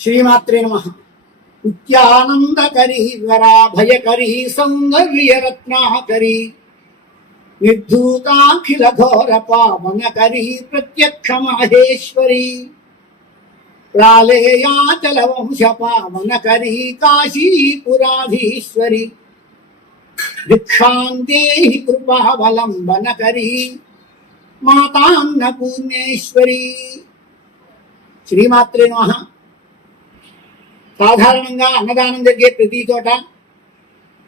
శ్రీమాత్రే నమః. నిత్యానందకరీ వరాభయకరీ సౌందర్యరత్నాకరీ నిర్ధూతాఖిల ఘోర పావనకరీ ప్రత్యక్ష మహేశ్వరీ ప్రాళేయాచల వంశ పావనకరీ కాశీపురాధీశ్వరి భిక్షాందేహి కృపావలంబనకరీ మాతాన్నపూర్ణేశ్వరి. శ్రీమాత్రే నమః. సాధారణంగా అన్నదానం జరిగే ప్రతి చోట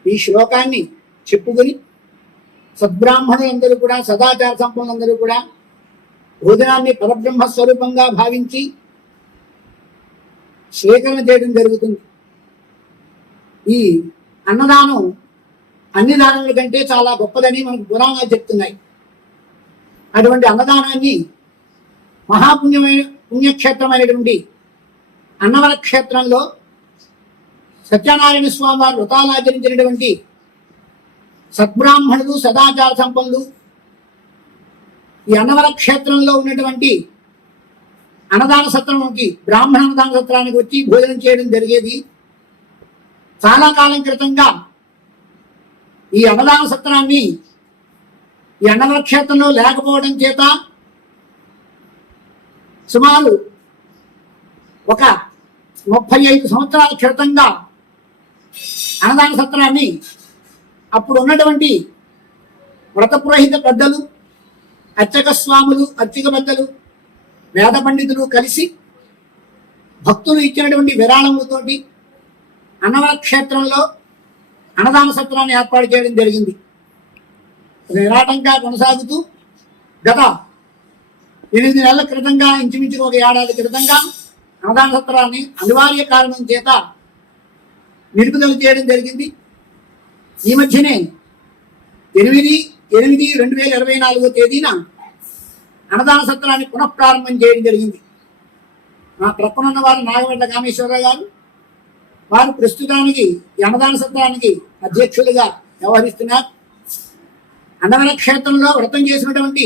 ఈ శ్లోకాన్ని చెప్పుకుని సద్బ్రాహ్మణులందరూ కూడా, సదాచార సంపన్నులందరూ కూడా భోజనాన్ని పరబ్రహ్మ స్వరూపంగా భావించి స్వీకరణ చేయడం జరుగుతుంది. ఈ అన్నదానం అన్ని దానముల కంటే చాలా గొప్పదని మనకు పురాణాలు చెప్తున్నాయి. అటువంటి అన్నదానాన్ని పుణ్యక్షేత్రమైనటువంటి అన్నవర క్షేత్రంలో సత్యనారాయణ స్వామి వారు వ్రతాలు ఆచరించినటువంటి సద్బ్రాహ్మణులు, సదాచార సంపన్నులు ఈ అన్నవర క్షేత్రంలో ఉన్నటువంటి అన్నదాన సత్రంకి, బ్రాహ్మణ అన్నదాన సత్రానికి వచ్చి భోజనం చేయడం జరిగేది. చాలా కాలం క్రితంగా ఈ అన్నదాన సత్రాన్ని ఈ అన్నవర క్షేత్రంలో లేకపోవడం చేత సుమారు ఒక 35 సంవత్సరాల క్రితంగా అన్నదాన సత్రాన్ని అప్పుడు ఉన్నటువంటి వ్రత పురోహిత పెద్దలు, అర్చక స్వాములు, అర్చక పెద్దలు, వేద పండితులు కలిసి భక్తులు ఇచ్చినటువంటి విరాళములతోటి అన్నవర క్షేత్రంలో అన్నదాన సత్రాన్ని ఏర్పాటు చేయడం జరిగింది. నిరాటంగా కొనసాగుతూ గత 8 నెలల క్రితంగా, ఇంచుమించుగా ఒక ఏడాది క్రితంగా అన్నదాన సత్రాన్ని అనివార్య కారణం చేత నిలుపుదల చేయడం జరిగింది. ఈ మధ్యనే 8/8/2024 తేదీన అన్నదాన సత్రాన్ని పునఃప్రారంభం చేయడం జరిగింది. మా ప్రక్కనున్న వారు నాగవెడ్ల కామేశ్వరరావు గారు, వారు ప్రస్తుతానికి ఈ అన్నదాన సత్రానికి అధ్యక్షులుగా వ్యవహరిస్తున్నారు. అన్నవర క్షేత్రంలో వ్రతం చేసినటువంటి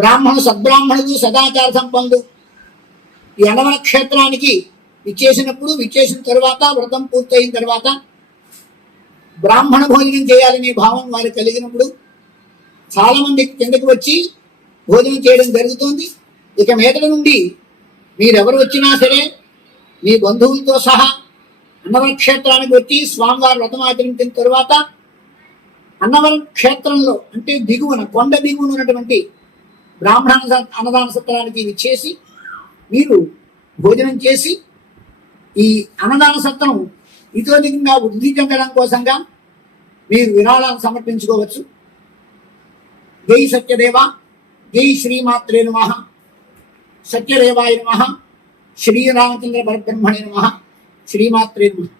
బ్రాహ్మణులు, సద్బ్రాహ్మణులు, సదాచార సంపన్నులు ఈ అన్నవర క్షేత్రానికి విచ్చేసిన తరువాత, వ్రతం పూర్తయిన తర్వాత బ్రాహ్మణ భోజనం చేయాలనే భావం వారు కలిగినప్పుడు చాలా మంది కిందకి వచ్చి భోజనం చేయడం జరుగుతుంది. ఇక మీదట నుండి మీరెవరు వచ్చినా సరే మీ బంధువులతో సహా అన్నవర క్షేత్రానికి వచ్చి స్వామివారి వ్రతం ఆచరించిన తరువాత అన్నవర క్షేత్రంలో, అంటే దిగువన, కొండ దిగువన ఉన్నటువంటి బ్రాహ్మణ అన్నదాన సత్రానికి విచ్చేసి మీరు భోజనం చేసి ఈ అన్నదాన సత్రం ఇతోధికంగా వృద్ధి చెందడం కోసంగా మీరు విరాళాలను సమర్పించుకోవచ్చు. జై సత్యదేవ, జై శ్రీమాత్రే నమః, సత్యదేవాయ నమః, శ్రీరామచంద్ర పరబ్రహ్మణే నమః, శ్రీమాత్రే నమః.